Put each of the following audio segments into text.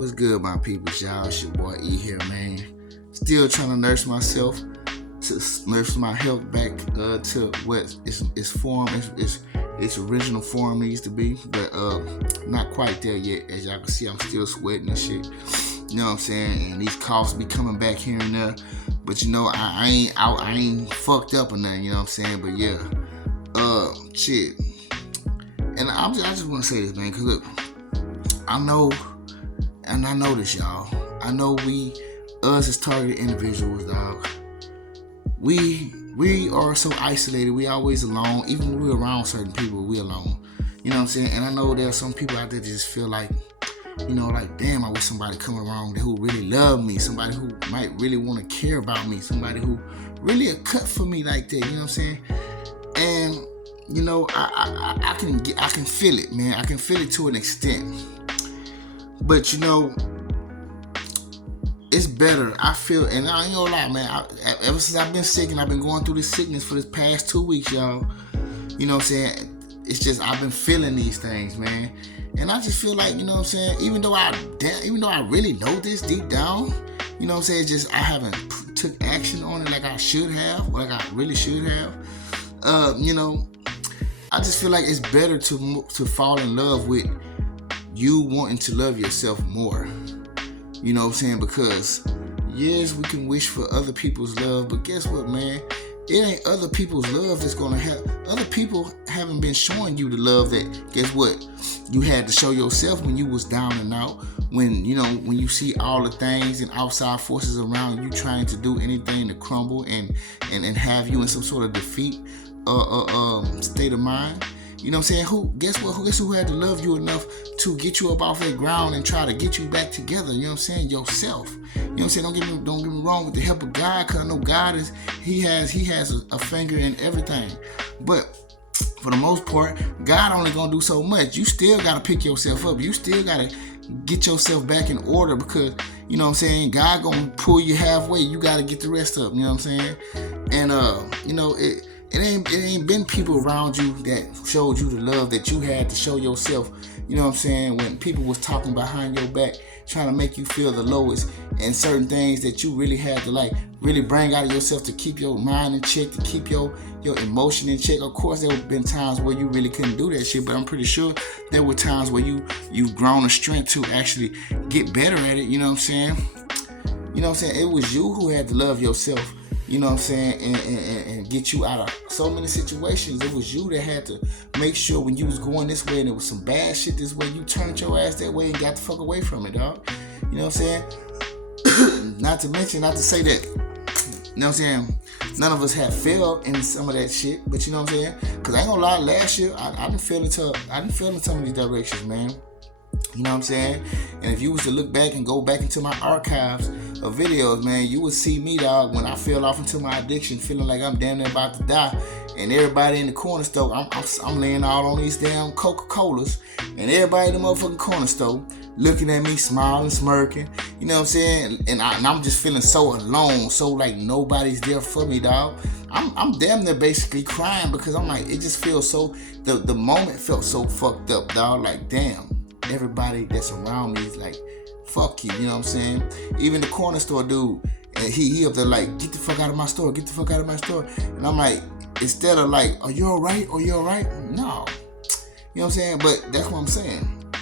What's good, my people? Y'all, it's your boy E here, man. Still trying to nurse myself, to nurse my health back to what its form, its original form needs to be, but not quite there yet. As y'all can see, I'm still sweating and shit. You know what I'm saying? And these coughs be coming back here and there, but you know I ain't out, I ain't fucked up or nothing. You know what I'm saying? But yeah, shit. And I just want to say this, man, cause look, I know this, y'all. I know us as targeted individuals, dog. We are so isolated. We always alone. Even when we're around certain people, we alone. You know what I'm saying? And I know there are some people out there that just feel like, you know, like, damn, I wish somebody come around who really love me, somebody who might really want to care about me, somebody who really a cut for me like that. You know what I'm saying? And you know, I can feel it, man. I can feel it to an extent. But you know, it's better. I feel, and I ain't gonna lie, man. Ever since I've been sick and I've been going through this sickness for this past 2 weeks, y'all. You know what I'm saying? It's just I've been feeling these things, man. And I just feel like, you know what I'm saying, even though I really know this deep down, you know what I'm saying, it's just I haven't took action on it like I should have, like I really should have. You know, I just feel like it's better to fall in love with you wanting to love yourself more. You know what I'm saying? Because yes, we can wish for other people's love, but guess what, man? It ain't other people's love that's gonna have. Other people haven't been showing you the love that, guess what, you had to show yourself when you was down and out. When you see all the things and outside forces around you trying to do anything to crumble and have you in some sort of defeat state of mind. You know what I'm saying? Guess who had to love you enough to get you up off that ground and try to get you back together? You know what I'm saying? Yourself. You know what I'm saying? Don't get me wrong, with the help of God, because I know God he has a finger in everything. But for the most part, God only gonna do so much. You still gotta pick yourself up. You still gotta get yourself back in order, because you know what I'm saying, God gonna pull you halfway. You gotta get the rest up. You know what I'm saying? And you know, it ain't been people around you that showed you the love that you had to show yourself. You know what I'm saying? When people was talking behind your back, trying to make you feel the lowest, and certain things that you really had to like really bring out of yourself to keep your mind in check, to keep your emotion in check. Of course, there have been times where you really couldn't do that shit, but I'm pretty sure there were times where you've grown a strength to actually get better at it. You know what I'm saying? You know what I'm saying? It was you who had to love yourself. You know what I'm saying, and get you out of so many situations. It was you that had to make sure when you was going this way and there was some bad shit this way, you turned your ass that way and got the fuck away from it, dog. You know what I'm saying? Not to say that, you know what I'm saying, none of us have failed in some of that shit, but you know what I'm saying? Because I ain't gonna lie, last year, I didn't feel in some of these directions, man. You know what I'm saying? And if you was to look back and go back into my archives of videos, man, you would see me, dog, when I fell off into my addiction, feeling like I'm damn near about to die. And everybody in the corner store, I'm laying all on these damn Coca-Colas, and everybody in the motherfucking corner store looking at me, smiling, smirking. You know what I'm saying? And I'm just feeling so alone, so like nobody's there for me, dog. I'm damn near basically crying, because I'm like, it just feels so, the moment felt so fucked up, dog. Like, damn. Everybody that's around me is like, fuck you, you know what I'm saying? Even the corner store dude, and he up there like, get the fuck out of my store, get the fuck out of my store. And I'm like, instead of like, are you alright? Are you alright? No. You know what I'm saying? But that's what I'm saying.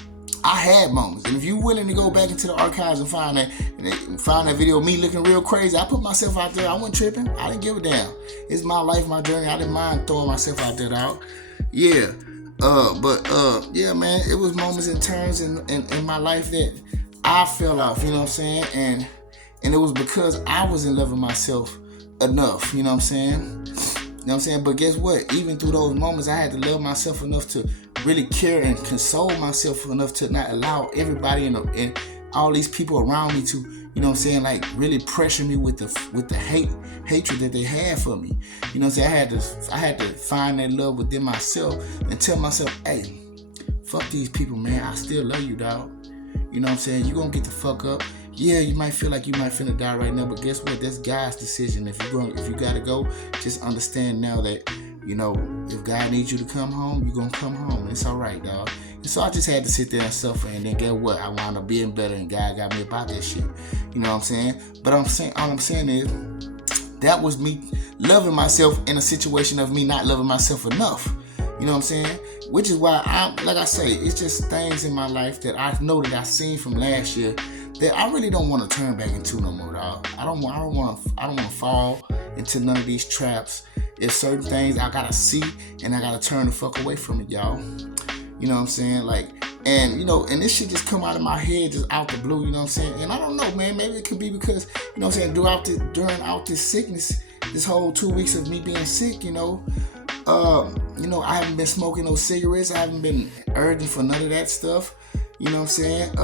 I had moments. And if you're willing to go back into the archives and find that video of me looking real crazy, I put myself out there. I wasn't tripping. I didn't give a damn. It's my life, my journey. I didn't mind throwing myself out there, dog. Yeah. Yeah, man, it was moments and turns in my life that I fell off, you know what I'm saying? And it was because I wasn't loving myself enough, you know what I'm saying? You know what I'm saying? But guess what? Even through those moments, I had to love myself enough to really care and console myself enough to not allow everybody and all these people around me to, you know what I'm saying, like really pressure me with the hatred that they had for me. You know what I'm saying? I had to find that love within myself and tell myself, hey, fuck these people, man. I still love you, dog. You know what I'm saying? You gonna get the fuck up. Yeah, you might feel like you might finna die right now, but guess what? That's God's decision. If you gotta go, just understand now that, you know, if God needs you to come home, you're gonna come home. It's all right, dog. And so I just had to sit there and suffer, and then get what? I wound up being better, and God got me about that shit. You know what I'm saying? But all I'm saying is, that was me loving myself in a situation of me not loving myself enough. You know what I'm saying? Which is why like I say, it's just things in my life that I know that I seen from last year that I really don't want to turn back into no more, dog. I don't want to fall into none of these traps. There's certain things I gotta see, and I gotta turn the fuck away from it, y'all. You know what I'm saying? Like, and and this shit just come out of my head just out the blue, you know what I'm saying? And I don't know, man, maybe it could be because, you know what I'm saying, during this sickness, this whole 2 weeks of me being sick, I haven't been smoking no cigarettes. I haven't been urging for none of that stuff. You know what I'm saying?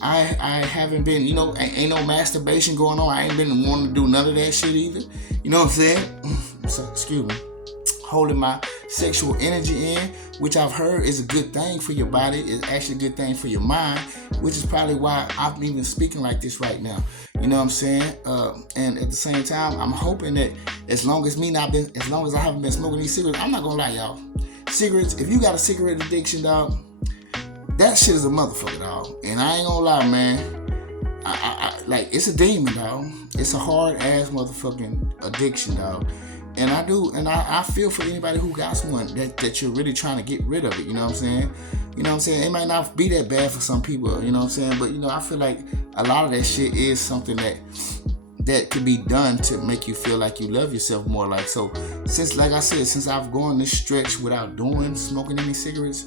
I haven't been, ain't no masturbation going on. I ain't been wanting to do none of that shit either. You know what I'm saying? So, excuse me. Holding my sexual energy in, which I've heard is a good thing for your body. It's actually a good thing for your mind, which is probably why I'm even speaking like this right now. You know what I'm saying? And at the same time, I'm hoping that as long as I haven't been smoking these cigarettes, I'm not gonna lie, y'all. Cigarettes, if you got a cigarette addiction, dog, that shit is a motherfucker, dog. And I ain't gonna lie, man. I like, it's a demon, dog. It's a hard ass motherfucking addiction, dog. And I feel for anybody who got one that you're really trying to get rid of it, you know what I'm saying? You know what I'm saying? It might not be that bad for some people, you know what I'm saying? But, I feel like a lot of that shit is something that could be done to make you feel like you love yourself more. Like, so, like I said, since I've gone this stretch without smoking any cigarettes,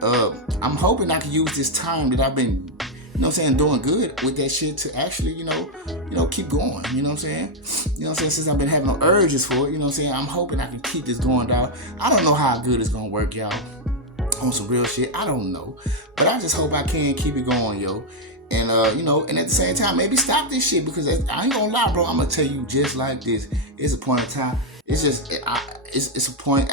I'm hoping I can use this time that I've been, doing good with that shit to actually, keep going, you know what I'm saying? You know what I'm saying? Since I've been having no urges for it, you know what I'm saying? I'm hoping I can keep this going, dog. I don't know how good it's gonna work, y'all. On some real shit, I don't know. But I just hope I can keep it going, yo. And, and at the same time, maybe stop this shit, because I ain't gonna lie, bro. I'm gonna tell you just like this. It's a point in time. It's just, it's a point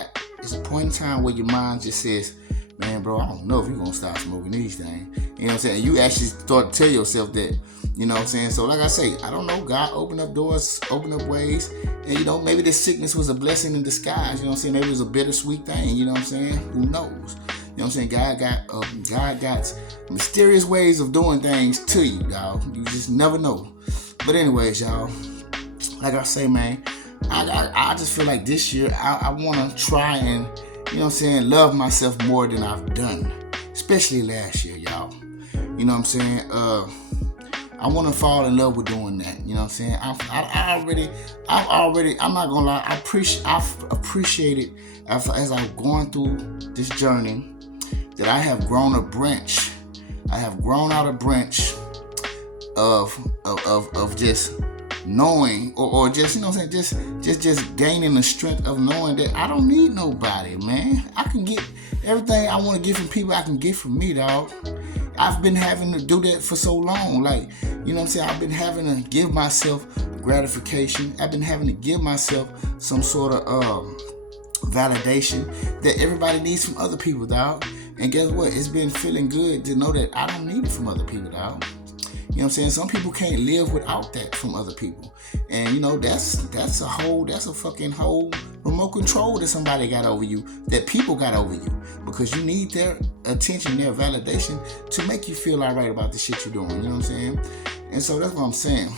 in time where your mind just says, man, bro, I don't know if you're gonna stop smoking these things. You know what I'm saying? You actually start to tell yourself that. You know what I'm saying? So like I say, I don't know, God opened up doors, opened up ways. And maybe this sickness was a blessing in disguise. You know what I'm saying? Maybe it was a bittersweet thing. You know what I'm saying? Who knows? You know what I'm saying? God got mysterious ways of doing things to you, dog. You just never know. But anyways, y'all, like I say, man, I just feel like this year I want to try and, you know what I'm saying, love myself more than I've done. Especially last year, y'all. You know what I'm saying? I want to fall in love with doing that. You know what I'm saying? I'm not gonna lie. I've appreciated as I'm going through this journey that I have grown a branch. I have grown out a branch of just knowing, or just, you know what I'm saying, just gaining the strength of knowing that I don't need nobody, man. I can get everything I want to get from people. I can get from me, dog. I've been having to do that for so long. Like, you know what I'm saying? I've been having to give myself gratification. I've been having to give myself some sort of validation that everybody needs from other people, dog. And guess what? It's been feeling good to know that I don't need it from other people, dog. You know what I'm saying? Some people can't live without that from other people. And that's a fucking whole remote control that somebody got over you, that people got over you, because you need their attention, their validation to make you feel all right about the shit you're doing. You know what I'm saying? And so that's what I'm saying.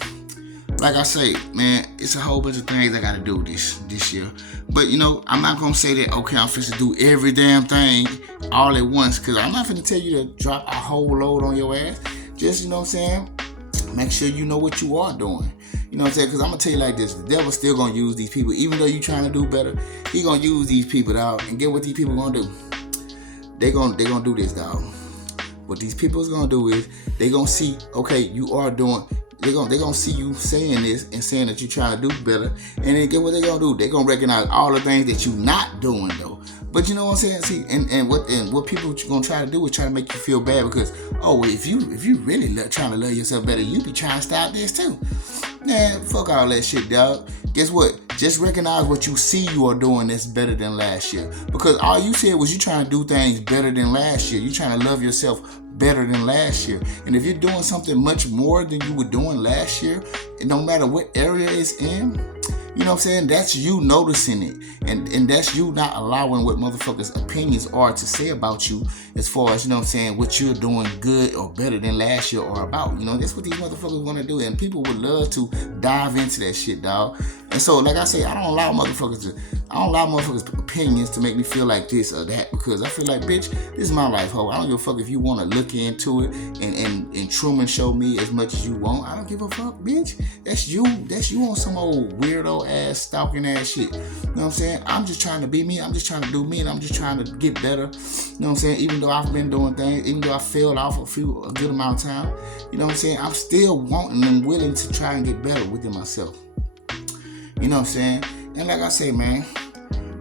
Like I say, man, it's a whole bunch of things I gotta do this year. But I'm not gonna say that, okay, I'm fixing to do every damn thing all at once, because I'm not finna tell you to drop a whole load on your ass. Just, you know what I'm saying, make sure you know what you are doing. You know what I'm saying? Because I'm going to tell you like this. The devil's still going to use these people. Even though you're trying to do better, he going to use these people, dog. And get what these people going to do. They going to do this, dog. What these people is going to do is they going to see, okay, you are doing, they're going to see you saying this and saying that you're trying to do better. And then get what they're going to do. They're going to recognize all the things that you're not doing, though. But you know what I'm saying? See, and what people gonna try to do is try to make you feel bad, because, oh, well, if you really trying to love yourself better, you be trying to stop this too. Man, fuck all that shit, dog. Guess what? Just recognize what you see you are doing that's better than last year. Because all you said was you trying to do things better than last year. You trying to love yourself better than last year. And if you're doing something much more than you were doing last year, and no matter what area it's in, You know what I'm saying? That's you noticing it. And that's you not allowing what motherfuckers' opinions are to say about you as far as, you know what I'm saying, what you're doing good or better than last year or about. You know, that's what these motherfuckers want to do. And people would love to dive into that shit, dog. And so, like I say, I don't allow motherfuckers' opinions to make me feel like this or that, because I feel like, bitch, this is my life, ho. I don't give a fuck if you want to look into it and Truman show me as much as you want. I don't give a fuck, bitch. That's you on some old weirdo ass stalking ass shit. You know what I'm saying? I'm just trying to be me. I'm just trying to do me, and I'm just trying to get better. You know what I'm saying? Even though I've been doing things, even though I failed off a good amount of time, you know what I'm saying? I'm still wanting and willing to try and get better within myself. You know what I'm saying? And like I say, man,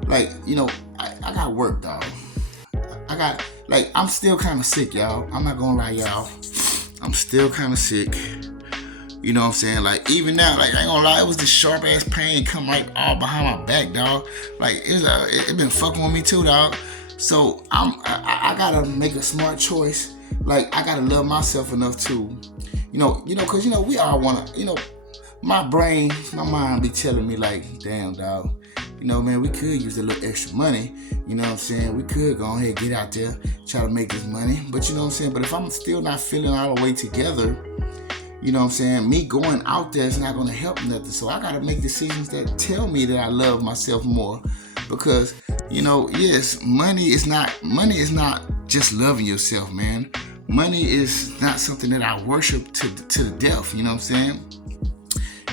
like, you know, I got work, dog. I'm still kind of sick, y'all. I'm not gonna lie, y'all. I'm still kind of sick. You know what I'm saying? Like, even now, like, I ain't gonna lie, it was this sharp ass pain come right all behind my back, dog. Like, it been fucking with me too, dog. So I gotta make a smart choice. Like, I gotta love myself enough to, you know, cause we all wanna, my mind be telling me like, damn, dog, man, we could use a little extra money. You know what I'm saying? We could go ahead and get out there, try to make this money. But you know what I'm saying? But if I'm still not feeling all the way together, you know what I'm saying? Me going out there is not going to help nothing. So I got to make decisions that tell me that I love myself more. Because, yes, money is not just loving yourself, man. Money is not something that I worship to the death. You know what I'm saying?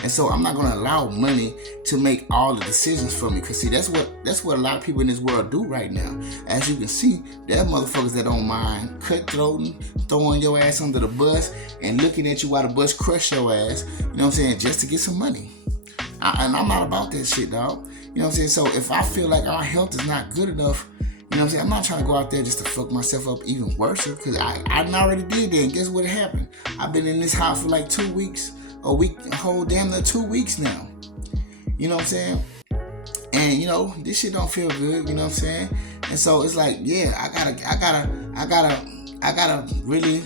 And so I'm not going to allow money to make all the decisions for me. Because, see, that's what a lot of people in this world do right now. As you can see, there are motherfuckers that don't mind cutthroating, throwing your ass under the bus, and looking at you while the bus crush your ass, you know what I'm saying, just to get some money. And I'm not about that shit, dog. You know what I'm saying? So if I feel like our health is not good enough, you know what I'm saying, I'm not trying to go out there just to fuck myself up even worse. Because I already did that, and guess what happened? I've been in this house for like 2 weeks. A week, a whole damn near 2 weeks now. You know what I'm saying? And this shit don't feel good, you know what I'm saying? And so it's like, yeah, I gotta really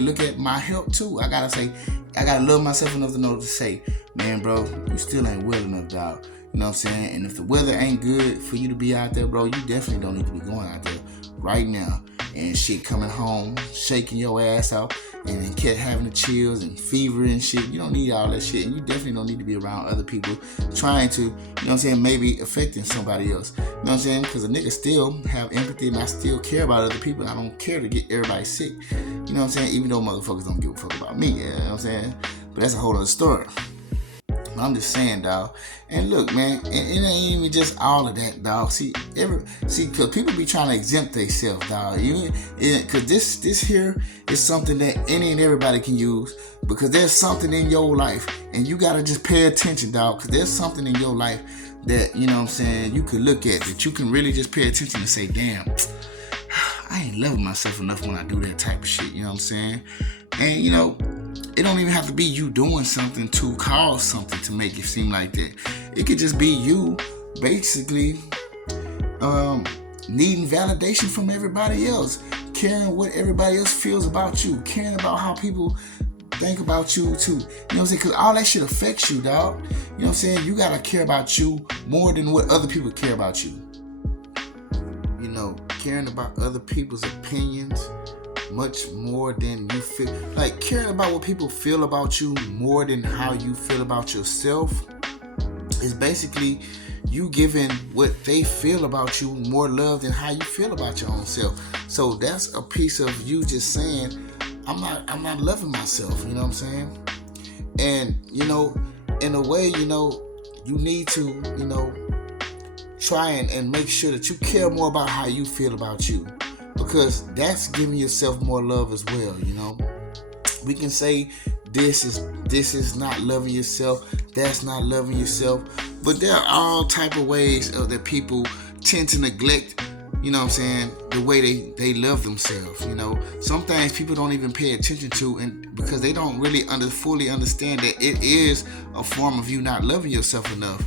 look at my health too. I gotta love myself enough to know to say, man, bro, you still ain't well enough, dog. You know what I'm saying? And if the weather ain't good for you to be out there, bro, you definitely don't need to be going out there right now. And shit coming home, shaking your ass out, and then kept having the chills and fever and shit. You don't need all that shit. And you definitely don't need to be around other people trying to, you know what I'm saying, maybe affecting somebody else. You know what I'm saying? Because a nigga still have empathy, and I still care about other people. I don't care to get everybody sick. You know what I'm saying? Even though motherfuckers don't give a fuck about me. You know what I'm saying? But that's a whole other story. I'm just saying, dog. And look, man, it ain't even just all of that, dog. See, because people be trying to exempt themselves, dog. Because this here is something that any and everybody can use. Because there's something in your life, and you gotta just pay attention, dog. Because there's something in your life that, you know what I'm saying, you can look at, that you can really just pay attention and say, damn, I ain't loving myself enough when I do that type of shit. You know what I'm saying? And it don't even have to be you doing something to cause something to make it seem like that. It could just be you basically needing validation from everybody else, caring what everybody else feels about you, caring about how people think about you too. You know what I'm saying? Because all that shit affects you, dog. You know what I'm saying? You gotta care about you more than what other people care about you. Caring about other people's opinions much more than you feel. Like, caring about what people feel about you more than how you feel about yourself is basically you giving what they feel about you more love than how you feel about your own self. So that's a piece of you just saying, I'm not loving myself, you know what I'm saying? And, in a way, you need to, try and make sure that you care more about how you feel about you. Because that's giving yourself more love as well, We can say this is not loving yourself, that's not loving yourself. But there are all type of ways that people tend to neglect, you know what I'm saying, the way they love themselves, Some things people don't even pay attention to, and because they don't really fully understand that it is a form of you not loving yourself enough,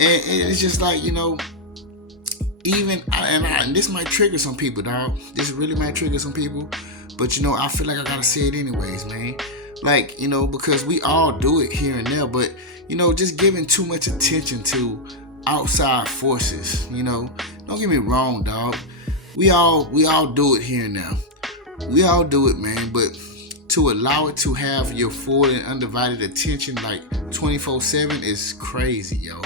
And it's just like, and this might trigger some people, dog. This really might trigger some people. But, I feel like I gotta say it anyways, man. Like, because we all do it here and there, but just giving too much attention to outside forces. Don't get me wrong, dog. We all do it here and there. We all do it, man. But to allow it to have your full and undivided attention like 24/7 is crazy, yo.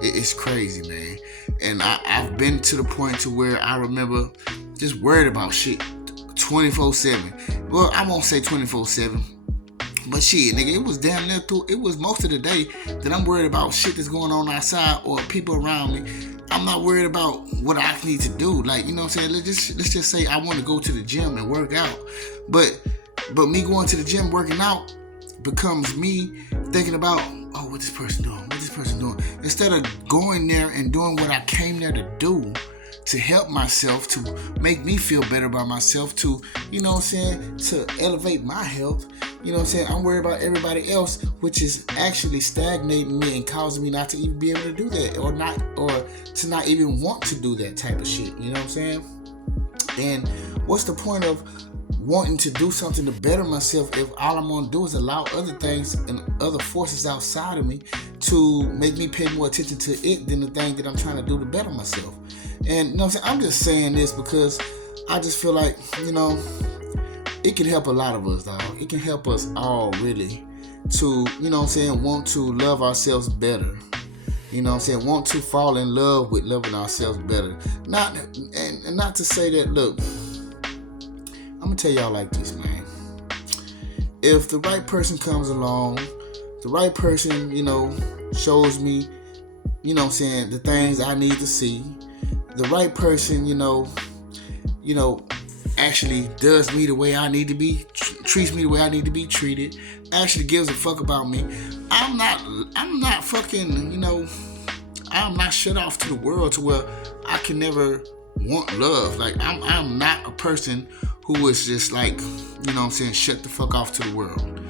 It's crazy, man. And I've been to the point to where I remember just worried about shit 24/7. Well, I won't say 24/7. But shit, nigga, it was damn near through. It was most of the day that I'm worried about shit that's going on outside or people around me. I'm not worried about what I need to do. Like, you know what I'm saying? Let's just say I want to go to the gym and work out. But me going to the gym working out becomes me thinking about, oh, what this person doing? What this person doing? Instead of going there and doing what I came there to do, to help myself, to make me feel better about myself, to, to elevate my health. I'm worried about everybody else, which is actually stagnating me and causing me not to even be able to do that, or to not even want to do that type of shit. You know what I'm saying? And what's the point of wanting to do something to better myself if all I'm gonna do is allow other things and other forces outside of me to make me pay more attention to it than the thing that I'm trying to do to better myself? And I'm just saying this because I just feel like, it can help a lot of us, dog. It can help us all really to, want to love ourselves better. Want to fall in love with loving ourselves better. Not to say that, look, I'm gonna tell y'all like this, man. If the right person comes along, the right person, shows me, the things I need to see, the right person, actually does me the way I need to be, treats me the way I need to be treated, actually gives a fuck about me, I'm not fucking, I'm not shut off to the world to where I can never want love. Like, I'm not a person who is just like, shut the fuck off to the world.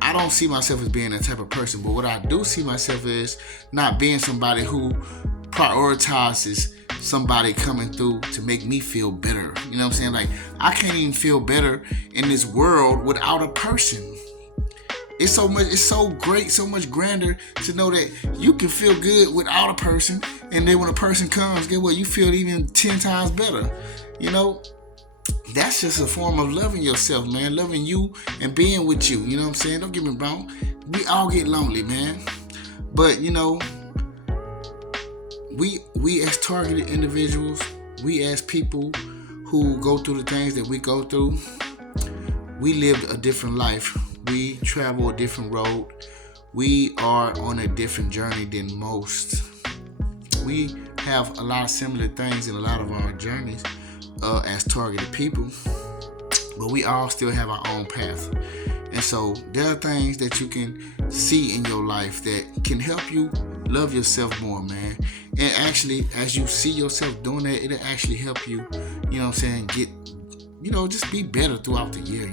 I don't see myself as being that type of person, but what I do see myself as not being somebody who prioritizes somebody coming through to make me feel better. You know what I'm saying? Like, I can't even feel better in this world without a person. It's so great, so much grander to know that you can feel good without a person, and then when a person comes, get what? You feel even 10 times better. That's just a form of loving yourself, man. Loving you and being with you. You know what I'm saying? Don't get me wrong. We all get lonely, man. But, we as targeted individuals, we as people who go through the things that we go through, we live a different life. We travel a different road. We are on a different journey than most. We have a lot of similar things in a lot of our journeys as targeted people, but we all still have our own path. And so there are things that you can see in your life that can help you love yourself more, man. And actually, as you see yourself doing that, it'll actually help you, get, just be better throughout the year,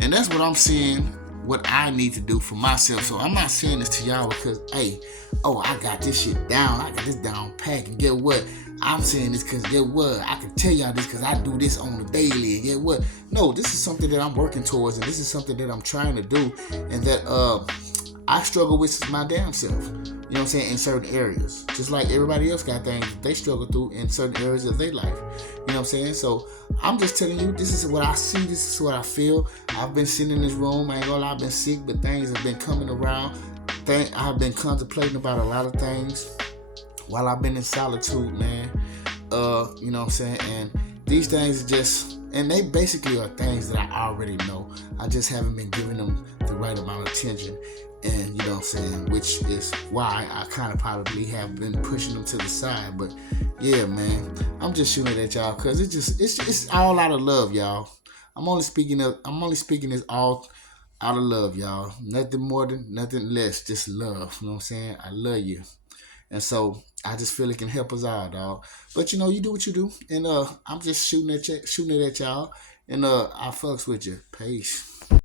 And that's what I'm saying, what I need to do for myself. So I'm not saying this to y'all because, hey, I got this shit down. I got this down packed. And get what? I'm saying this because, get what? I can tell y'all this because I do this on the daily. And get what? No, this is something that I'm working towards, and this is something that I'm trying to do, and that I struggle with my damn self. You know what I'm saying? In certain areas. Just like everybody else got things they struggle through in certain areas of their life. You know what I'm saying? So I'm just telling you, this is what I see, this is what I feel. I've been sitting in this room, I ain't gonna lie, I've been sick, but things have been coming around. I've been contemplating about a lot of things while I've been in solitude, man. You know what I'm saying? And these things and they basically are things that I already know. I just haven't been giving them the right amount of attention. And you know what I'm saying, which is why I kind of probably have been pushing them to the side. But yeah, man, I'm just shooting at y'all because it's all out of love, y'all. I'm only speaking this all out of love, y'all. Nothing more than nothing less, just love. You know what I'm saying? I love you, and so I just feel it can help us all, dog. But you do what you do, and I'm just shooting it at y'all, and I fucks with you. Peace.